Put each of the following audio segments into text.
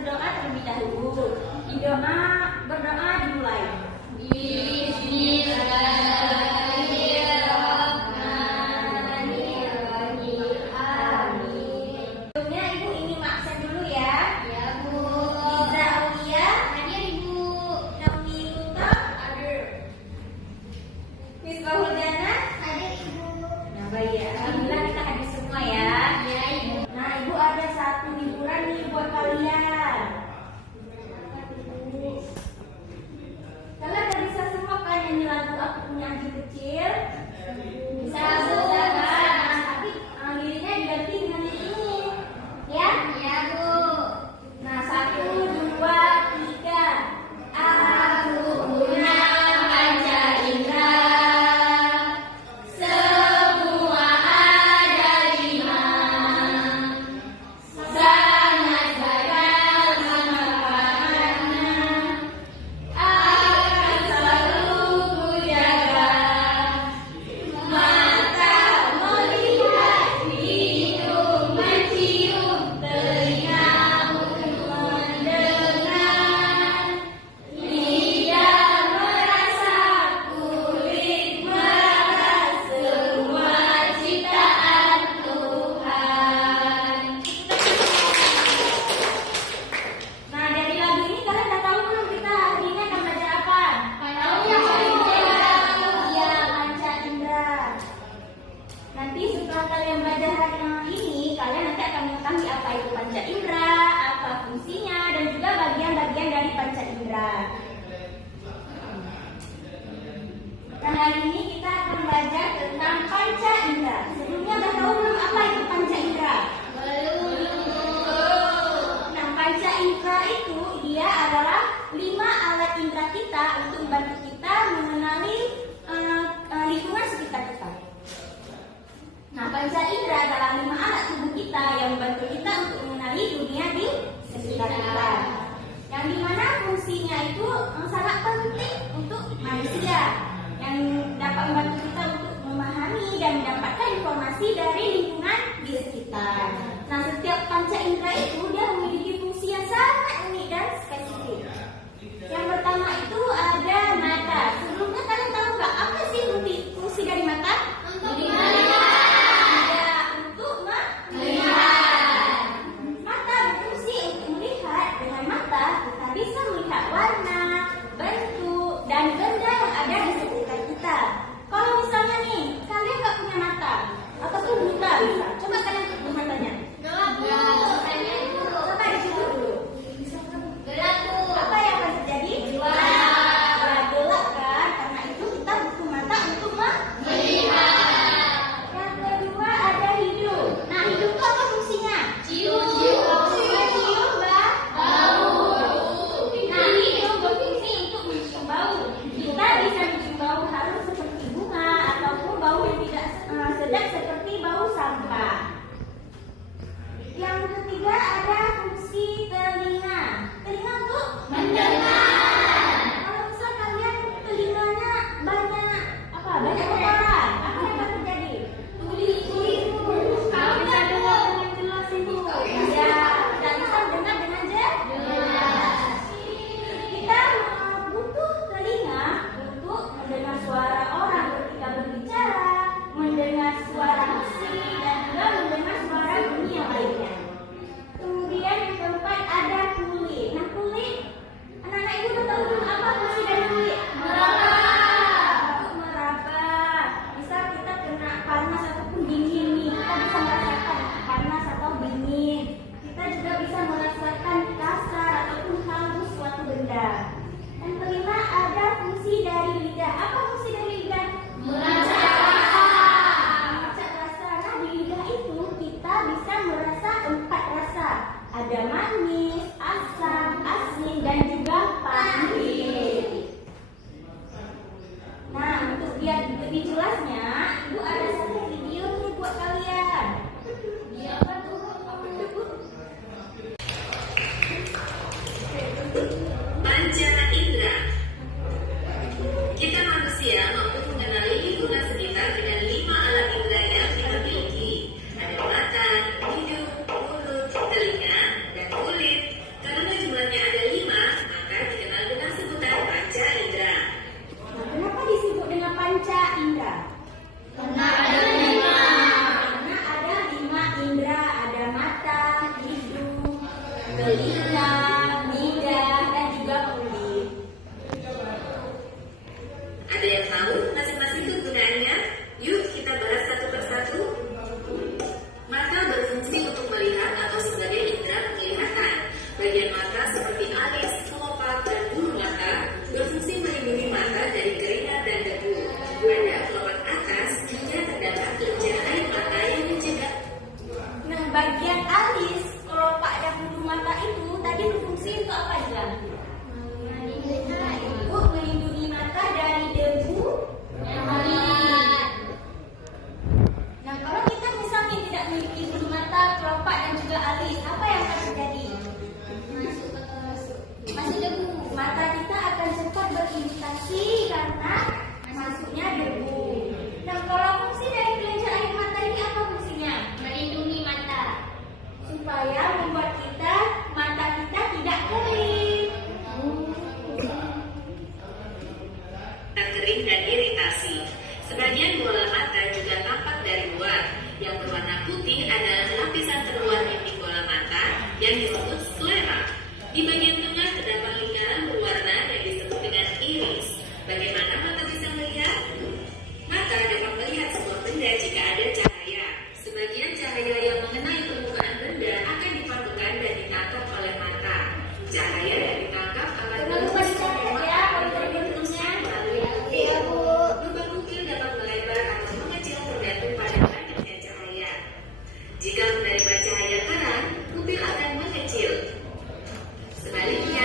berdoa terlebih dahulu. Berdoa dimulai. Sebelumnya Ibu ingin absen dulu ya. Ya, Bu. Iza Aulia, Hadir, Ibu. Naomi Kunto, Miss Bahuldana. Hadir, Ibu. Nah, baik ya. Alhamdulillah kita hadir semua ya. Ya, Ibu. Nah, Ibu ada satu hiburan nih buat kalian. Kalian udah bisa semua kan nyanyi lagu Aku Punya Anjing Kecil? Bisa, Bu. Nah, tapi liriknya diganti dengan ini. Ya? Ya, Bu. Nah, 1, 2, 3. Aku punya panca indera, semua ada 5. Sangat bagaimana akan selalu kujaga. Mata melihat, hidung mencium, telinga mendengar, lidah merasa, kulit meraba, semua ciptaan Tuhan. Nah, dari lagu ini kalian udah tahu belum kita hari ini akan belajar apa? Tahu ya, Bu. Iya, panca indera. Nanti setelah kalian belajar hari ini, kalian nanti akan mengetahui apa itu panca indera, apa fungsinya, dan juga bagian-bagian dari panca indera. Nah, hari ini kita akan belajar tentang panca indera. Sebelumnya udah tahu belum apa itu panca indera? Nah, panca indera itu dia adalah 5 alat indera kita untuk membantu kita mengenali lingkungan sekitar kita. Nah, panca indera adalah 5 alat tubuh kita yang membantu kita untuk mengenali dunia di sekitar kita. Yang dimana fungsinya itu sangat penting untuk manusia, yang dapat membantu kita untuk memahami dan mendapatkan informasi dari lingkungan di sekitar. Nah, setiap panca indera itu dia memiliki fungsi yang sangat unik dan spesifik. Yang pertama itu ada mata. Sebelumnya kalian tahu nggak apa sih fungsi dari mata? Untuk Ya, untuk melihat. Mata berfungsi untuk melihat. Dengan mata kita bisa melihat warna, bentuk, dan benda yang ada di sekitar kita. Kalau misalnya nih, kalian nggak punya mata, ataupun buta bisa. Coba kalian tutup matanya. Gelap, Bu. Tanya, Bu. Coba ditutup dulu. Gelap, Bu. Apa yang akan terjadi? Gelap. Gelap kan? Karena itu kita butuh mata untuk Melihat. Yang kedua ada hidung. Nah, hidung itu apa fungsinya? Cium. Mencium Bau. Nah, hidung berfungsi untuk mencium bau. Kita bisa mencium bau harum seperti bunga ataupun bau yang tidak sedap seperti bau sampah. Yang ketiga ada fungsi telinga. Telinga untuk Mendengar. Kalau misal kalian telinganya banyak kotoran, apa yang akan terjadi? Tuli. Kalau bisa dengar dengan jelas itu, ya tidak bisa dengar dengan jelas. Kita butuh telinga untuk mendengar suara orang ketika berbicara, mendengar suara musik, dan juga mendengar suara dunia lainnya. Kemudian yang keempat ada kulit. Nah, kulit, anak-anak ibu udah tahu belum apa fungsi dari kulit? Meraba. Untuk meraba. Misal kita kena panas ataupun dingin nih, kita bisa merasakan panas atau dingin. Kita juga bisa merasakan kasar ataupun halus suatu benda. Yang kelima ada fungsi dari lidah. Apa fungsi dari lidah? Meracak rasa. Meracak rasa. Nah, di lidah itu kita bisa merasa 4 rasa. Ada manis, asam, asin, dan juga pahit. Nah, untuk biar lebih jelasnya, Ibu ada satu video nih buat kalian. Dia apa tuh? Panca indera. Kita manusia mampu mengenali lingkungan sekitar dengan 5 alat indera yang dimiliki. Ada mata, hidung, mulut, telinga, dan kulit. telinga, lidah, dan juga kulit. Ada yang tahu masing-masing kegunaannya? Yuk kita bahas satu persatu. Mata berfungsi untuk melihat atau sebagai indera penglihatan. Bagian mata seperti alis, kelopak, dan bulu mata berfungsi melindungi mata dari keringat dan debu. Pada kelopak atas juga terdapat kelenjar air mata yang mencegah. Nah, bagian alis, kelopak, dan bulu mata itu tadi berfungsi untuk apa ya? Untuk melindungi mata dari debu. Nah, kalau kita misalnya tidak memiliki bulu mata, kelopak, dan juga alis, apa yang akan terjadi? Masuk debu. Mata kita akan cepat beriritasi karena masuknya debu. Nah, kalau fungsi dari kelenjar air mata ini apa fungsinya? Melindungi mata. Supaya membuat mata kita tidak kering. Tak kering dan iritasi. Sebagian bola mata juga tampak dari luar. Yang berwarna putih adalah lapisan terluar inti bola mata yang disebut sklera. Di bagian tengah terdapat lingkaran berwarna yang disebut dengan iris. Bagaimana mata bisa melihat? Mata dapat melihat sebuah benda jika ada cahaya. Sebagian cahaya yang mengenai permukaan benda akan dipantulkan dan ditangkap oleh mata. Cahaya yang ditangkap akan Jangan lupa dicatat ya, poin-poinnya. Iya, Bu. Lubang pupil dapat melebar atau mengecil tergantung pada banyaknya cahaya. Jika menerima cahaya terang, pupil akan mengecil. Sebaliknya,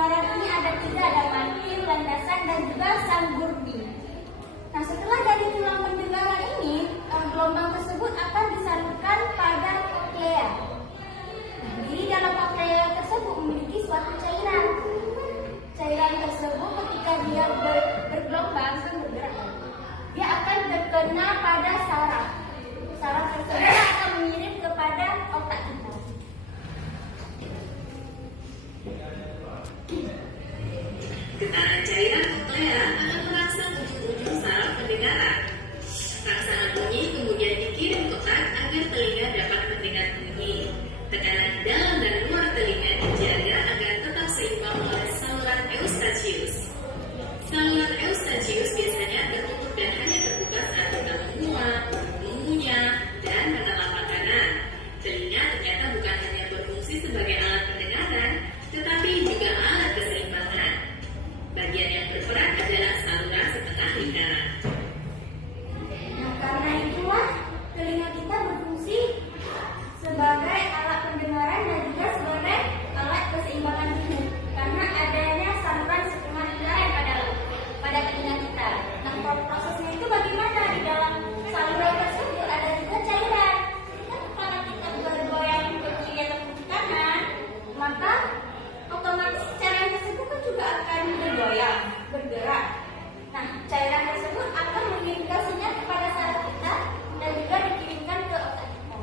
pendengaran ini ada tiga, ada makin, landasan, dan juga sangburdi. Nah, setelah dari tulang pendengaran ini, gelombang tersebut akan disalurkan pada koklea. Di dalam koklea tersebut memiliki suatu cairan. Cairan tersebut ketika dia bergelombang dan bergerak, dia akan terkena pada saraf. Saraf tersebut akan mengirim kepada otak kita. Getaran cairan koklea akan merangsang ujung saraf pendengaran. Rangsangan bunyi kemudian dikirim ke otak agar telinga dapat mendengar bunyi. Tekanan dalam dan luar telinga dijaga agar tetap seimbang oleh saluran eustachius. Saluran eustachius biasanya tertutup dan hanya terbuka saat kita menguap, mengunyah, dan menelan makanan. Telinga ternyata bukan hanya berfungsi sebagai alat pendengaran, tetapi juga alat keseimbangan. Bagian yang berperan adalah saluran setengah lingkaran. Nah, karena itulah telinga kita berfungsi sebagai alat pendengaran dan juga sebagai alat keseimbangan tubuh. Karena adanya saluran setengah lingkaran pada telinga kita. Nah, prosesnya itu bagaimana? Di dalam saluran tersebut ada juga cairan. Dan kalau kita bergoyang ke kiri atau ke kanan, maka otomatis cairan tersebut kan juga akan bergoyang, bergerak. Nah, cairan tersebut akan mengirimkan sinyal kepada saraf kita dan juga dikirimkan ke otak kita.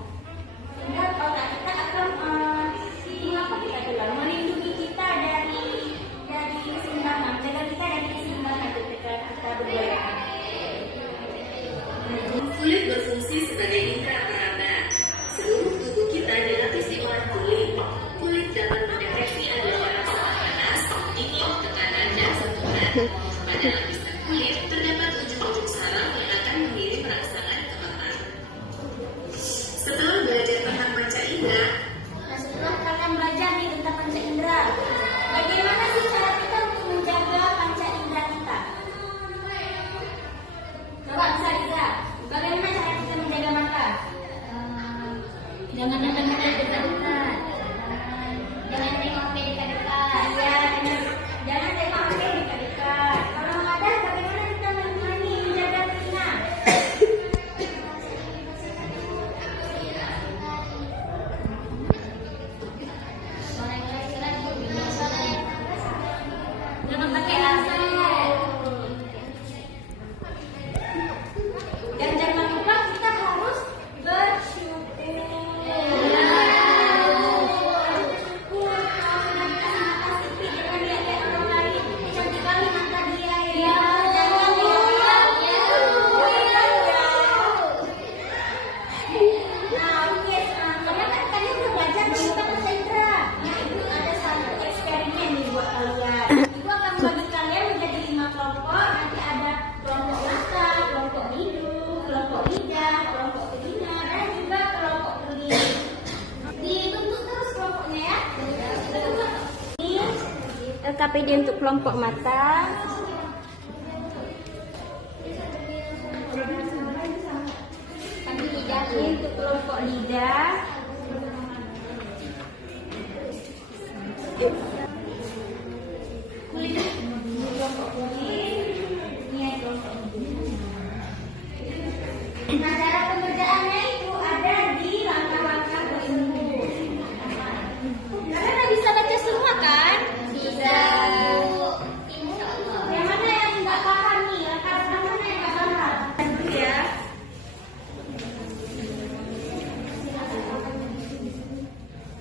Sehingga otak kita akan melindungi kita dari keseimbangan, menjaga kita dari keseimbangan ketika kita bergoyang. Kulit berfungsi sebagai indera peraba. Seluruh tubuh kita dilapisi oleh kulit. Kulit dapat mendeteksi adanya rasa panas, dingin, tekanan, dan sentuhan. Pada lapisan kulit terdapat ujung-ujung saraf yang akan mengirim rangsangan ke otak. Setelah belajar tentang panca indera, Nah, setelah kalian belajar nih tentang panca indera, bagaimana sih cara kita untuk menjaga panca indera kita? Coba bisa Riza, bagaimana cara kita menjaga mata? Jangan dekat-dekat. Jangan tengok HP dekat-dekat. Iya, jangan tengok HP dekat-dekat. Kalau ada, bagaimana kita menjaga telinga? Jangan pakai laser. Dan jangan lupa kita harus bersyukur. Bersyukur kalau kita mata sipit dengan lihat-lihat orang lain. Cantik kali mata dia ya. Nah, oke. Kalian kan tadi udah belajar tentang panca indera. Nah, itu ada satu eksperimen nih buat kalian. Ibu akan membagi kalian menjadi 5 kelompok. Nanti ada kelompok mata, kelompok hidung, kelompok lidah, kelompok telinga, dan juga kelompok telinga. Dibentuk terus kelompoknya ya. Ini LKPD untuk kelompok mata. Ini untuk kelompok lidah. Kulit ini kelompok kulit. Ini kelompok hidung. Nah, cara pengerjaannya itu ada di langkah-langkah berikut. Kalian udah bisa baca semua kan? Bisa. Yang mana yang nggak paham nih? Langkah-langkah mana yang nggak paham? Dulu ya.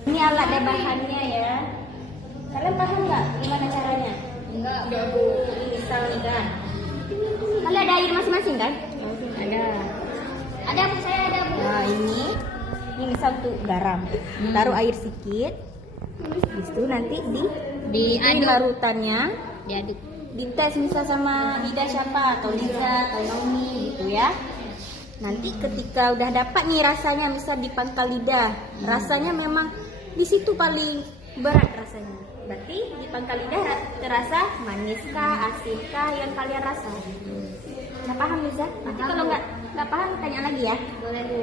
Ini alat dan bahannya ya. Kalian paham nggak gimana caranya? Enggak. Bu. Ini misal nih kan. Kalian ada air masing-masing kan? Ada. Ada bu, saya ada bu. Nah ini misal tuh garam. Taruh air sedikit. Habis itu nanti diaduk larutannya. Diaduk. Dites misal sama lidah siapa, atau Liza, atau Naomi gitu ya. Nanti ketika udah dapat nih rasanya, misal di pangkal lidah, rasanya memang di situ paling berat rasanya. Berarti di pangkal lidah terasa maniskah, asinkah yang kalian rasa. Nggak paham Liza? Nanti kalau nggak paham tanya lagi ya. Boleh bu.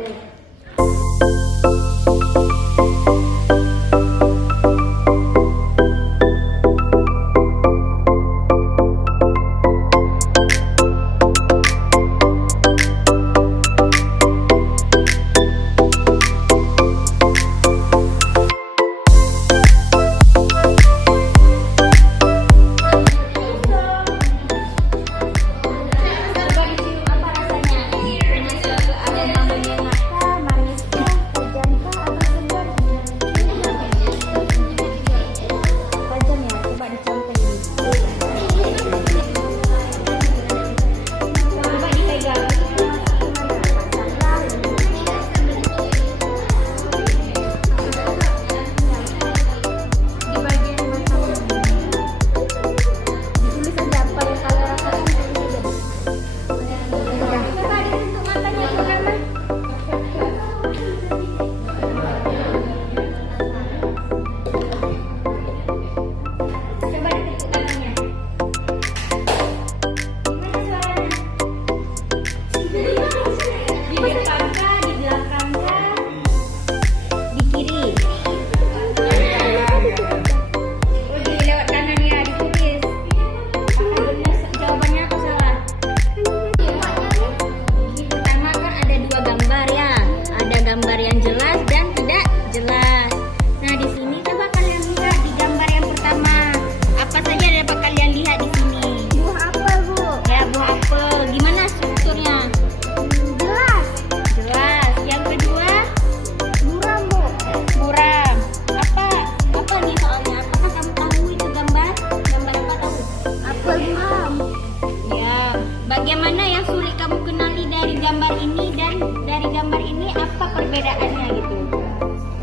gambar ini dan dari gambar ini apa perbedaannya gitu?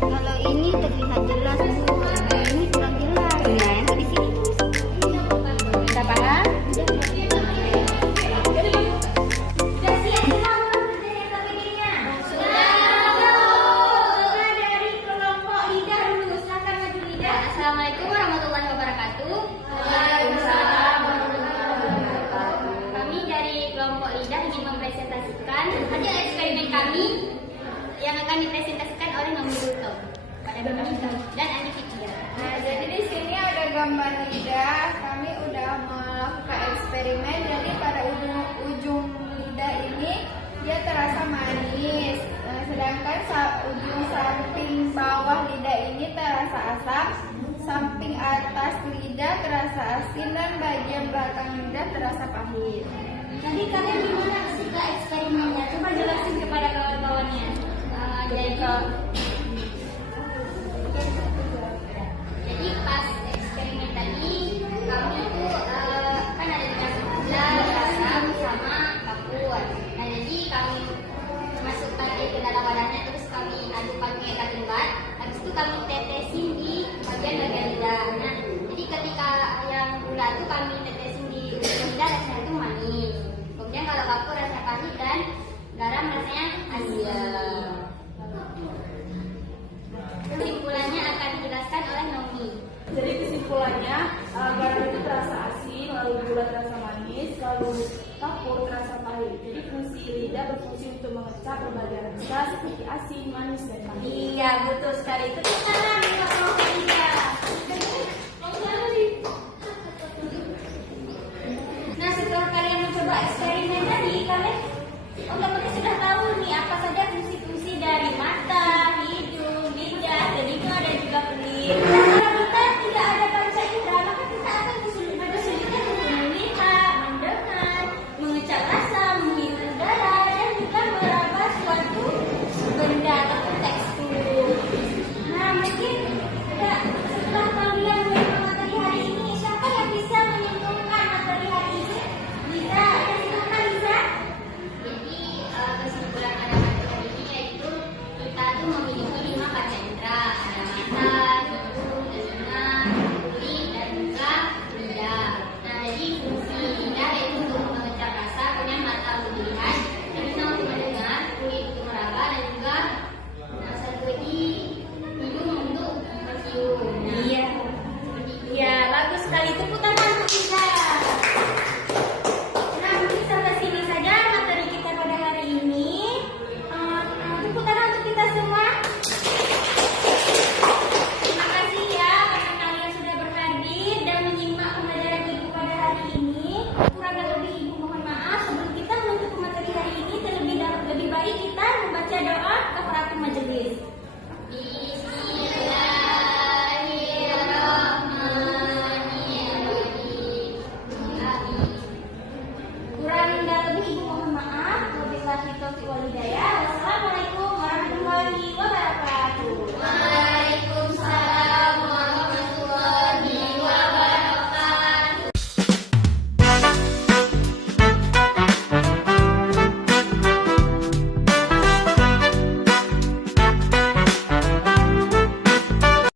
Kalau ini terlihat jelas Bu, kalau ini kurang jelas. Nah, yang di sini. Kita paham? Sudah siap semua mengerjakan KBD-nya? Coba dari kelompok lidah dulu. Silakan maju lidah. Assalamualaikum warahmatullahi wabarakatuh. Kami dari kelompok lidah ingin mempresentasikan hasil eksperimen kami yang akan dipresentasikan oleh Nomi Duto pada Bapak kita dan Andi Fitria. Nah, jadi di sini ada gambar lidah. Kami udah melakukan eksperimen. Jadi pada ujung lidah ini dia terasa manis. Sedangkan ujung samping bawah lidah ini terasa asam. Samping atas lidah terasa asin dan bagian belakang lidah terasa pahit. Tadi kalian gimana ketika eksperimennya? Coba jelasin kepada kawan-kawannya. Jadi pas eksperimen tadi kami itu kan ada dikasih gula, garam sama kapur. Nah jadi kami masukkan ke dalam wadahnya terus kami aduk pakai cutting board. Habis itu kami tetesin di bagian lidah. Nah jadi ketika yang gula itu kami tetesin di lidah rasanya itu manis. Kemudian kalau kapur rasa pahit dan garam rasanya asin. Kesimpulannya akan dijelaskan oleh Nomi. Jadi kesimpulannya, garam itu terasa asin, lalu gula terasa manis, lalu kapur terasa pahit. Jadi fungsi lidah berfungsi untuk mengecap berbagai rasa seperti asin, manis, dan pahit. Iya, betul sekali. Tepuk tangan untuk kelompok lidah.